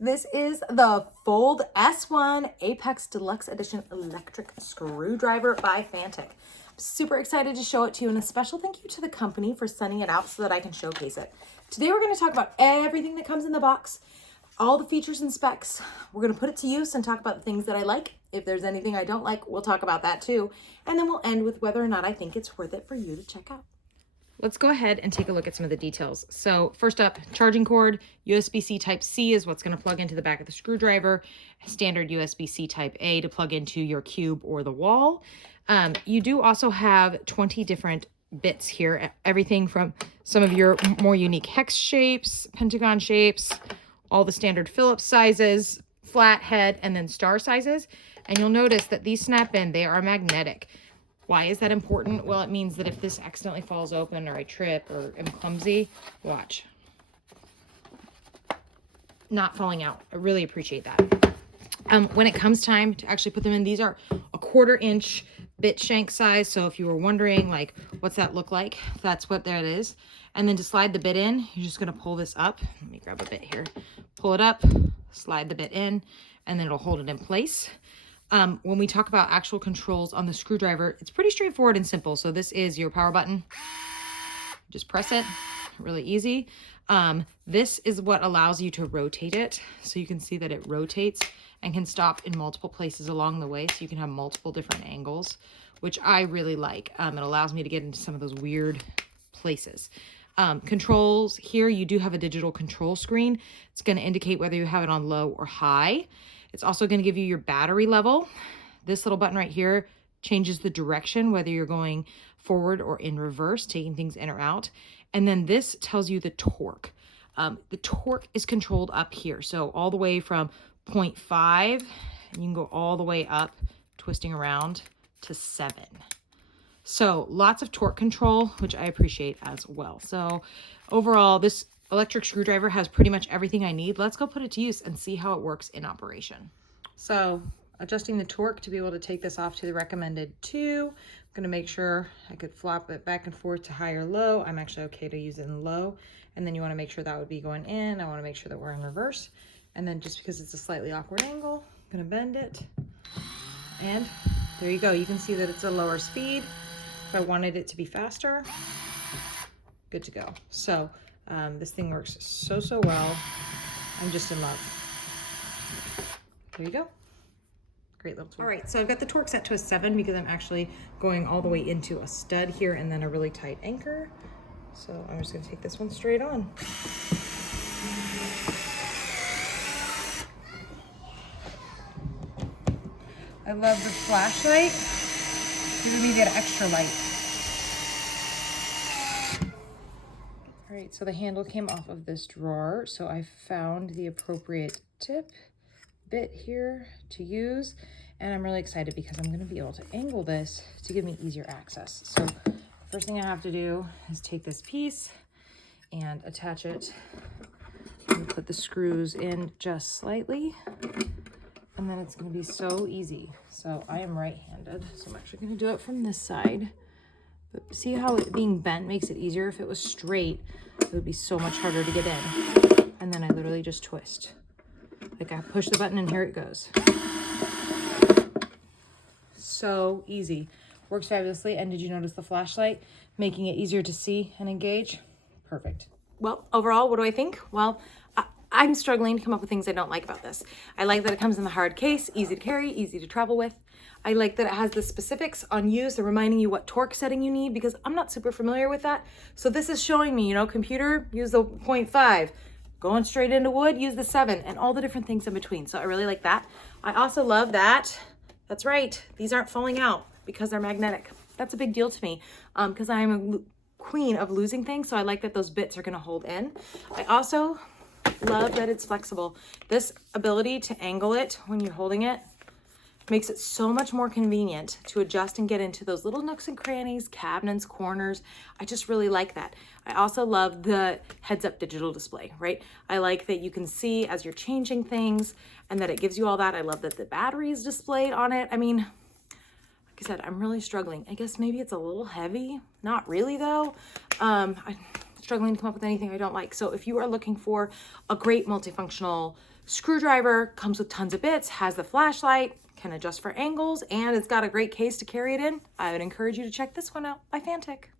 This is the Fold S1 Apex Deluxe Edition electric screwdriver by Fanttik. I'm super excited to show it to you, and a special thank you to the company for sending it out so that I can showcase it. Today we're going to talk about everything that comes in the box, all the features and specs. We're going to put it to use and talk about the things that I like. If there's anything I don't like, we'll talk about that too. And then we'll end with whether or not I think it's worth it for you to check out. Let's go ahead and take a look at some of the details. So first up, charging cord, USB-C Type-C is what's going to plug into the back of the screwdriver. Standard USB-C Type-A to plug into your cube or the wall. You do also have 20 different bits here. Everything from some of your more unique hex shapes, pentagon shapes, all the standard Phillips sizes, flat head, and then star sizes. And you'll notice that these snap in, they are magnetic. Why is that important? Well, it means that if this accidentally falls open or I trip or am clumsy, watch. Not falling out. I really appreciate that. When it comes time to actually put them in, these are a 1/4 inch bit shank size. So if you were wondering, like, what's that look like? That's what that is. And then to slide the bit in, you're just going to pull this up. Let me grab a bit here. Pull it up, slide the bit in, and then it'll hold it in place. When we talk about actual controls on the screwdriver, it's pretty straightforward and simple. So this is your power button. Just press it, really easy. This is what allows you to rotate it. So you can see that it rotates and can stop in multiple places along the way. So you can have multiple different angles, which I really like. It allows me to get into some of those weird places. Controls, here you do have a digital control screen. It's going to indicate whether you have it on low or high. It's also going to give you your battery level. This little button right here changes the direction, whether you're going forward or in reverse, taking things in or out. And then this tells you the torque. The torque is controlled up here. So all the way from 0.5, and you can go all the way up, twisting around to 7. So lots of torque control, which I appreciate as well. So overall, this electric screwdriver has pretty much everything I need. Let's go put it to use and see how it works in operation. So adjusting the torque to be able to take this off to the recommended 2. I'm going to make sure I could flop it back and forth to high or low. I'm actually okay to use it in low. And then you want to make sure that would be going in. I want to make sure that we're in reverse. And then just because it's a slightly awkward angle, I'm going to bend it. And there you go. You can see that it's a lower speed. If I wanted it to be faster, good to go. So this thing works so well. I'm just in love. There you go. Great little tool. All right, so I've got the torque set to a 7 because I'm actually going all the way into a stud here and then a really tight anchor. So I'm just gonna take this one straight on. I love the flashlight. Giving me that extra light. All right, so the handle came off of this drawer, so I found the appropriate tip bit here to use, and I'm really excited because I'm going to be able to angle this to give me easier access. So first thing I have to do is take this piece and attach it and put the screws in just slightly, and then it's going to be so easy. So I am right-handed, so I'm actually going to do it from this side. But see how it being bent makes it easier? If it was straight, it would be so much harder to get in. And then I literally just twist. Like I push the button and here it goes. So easy. Works fabulously. And did you notice the flashlight making it easier to see and engage? Perfect. Well, overall, what do I think? Well, I'm struggling to come up with things I don't like about this. I like that it comes in the hard case, easy to carry, easy to travel with. I like that it has the specifics on use and reminding you what torque setting you need because I'm not super familiar with that. So this is showing me, computer, use the 0.5. Going straight into wood, use the 7, and all the different things in between. So I really like that. I also love that, that's right, these aren't falling out because they're magnetic. That's a big deal to me because I am a queen of losing things. So I like that those bits are gonna hold in. I also love that it's flexible. This ability to angle it when you're holding it makes it so much more convenient to adjust and get into those little nooks and crannies, cabinets, corners. I just really like that. I also love the heads-up digital display, right? I like that you can see as you're changing things and that it gives you all that. I love that the battery is displayed on it. I mean, like I said, I'm really struggling. I guess maybe it's a little heavy. Not really though. I struggling to come up with anything I don't like. So if you are looking for a great multifunctional screwdriver, comes with tons of bits, has the flashlight, can adjust for angles, and it's got a great case to carry it in, I would encourage you to check this one out by Fanttik.